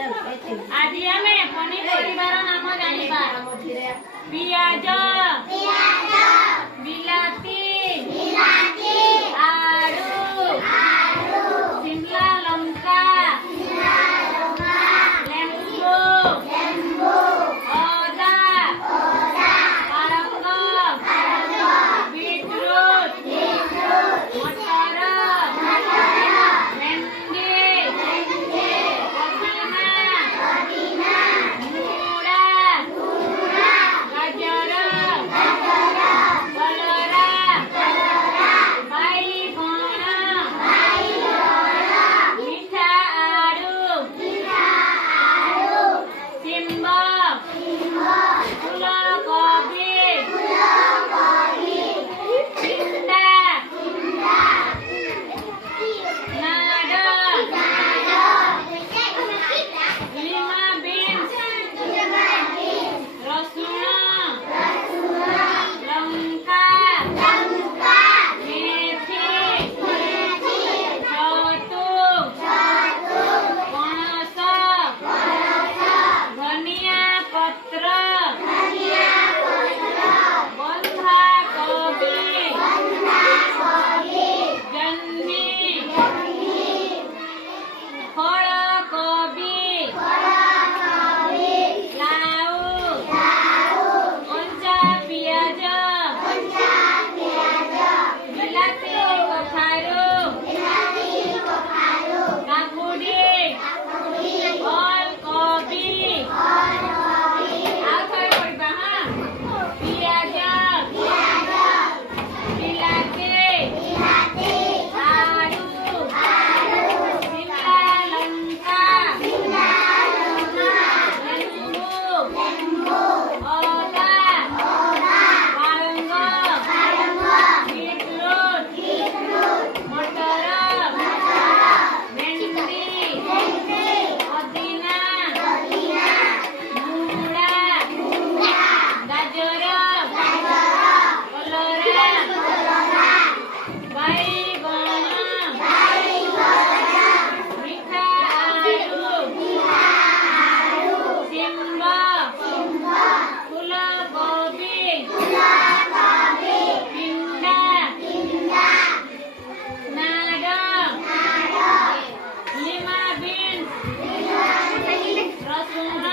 ଆଜି ଆମେ ପନିପରିବାର ନାମ ଜାଣିବା। ପିଆଜ, ବିଲାତି, ଆଳୁ, ଶିମଲା ଲଙ୍କା, ଲେମ୍ବୁ, ଅଦା, ପାଳଙ୍ଗ, ବିଟରୁଟ, ମଟର, ଭେଣ୍ଡି, ପୋଦିନା, ମୂଳା, ଗାଜର, କଲରା, ବାଇଗଣ, ମିଠା ଆଳୁ, ଶିମ୍ବ, ଫୁଲକୋବି, ପିଣ୍ଡା, ନାଡ଼, ଲିମା ବିନ୍ସ, ରସୁଣ, ଲଙ୍କା, ମେଥି, ଛତୁ, ପଣସ, ଧନିଆ ପତ୍ର, ବନ୍ଧାକୋବି, ଜହ୍ନି, ଫଳକୋବି, ଲାଉ, କଞ୍ଚା ପିଆଜ, ବିଲାତି କଖାରୁ, କାକୁଡି, ଓଲକୋବି। ଆଉ ଥରେ ପଢିବା ହଁ। ପିଆଜ, ବିଲାତି, ଆଳୁ, ଶିମଲା ଲଙ୍କା, ଲେମ୍ବୁ, ଅଦା, ପାଳଙ୍ଗ, ବିଟରୁଟ, ମଟର, ଭେଣ୍ଡି, ପୋଦିନା, ମୂଳା, ଗାଜର, କଲରା, ବାଇଗଣ, ମିଠା ଆଳୁ, ଶିମ୍ବ, ଫୁଲକୋବି, ପିଣ୍ଡା, ନାଡ଼, ଲିମା ବିନ୍ସ, ରସୁଣ,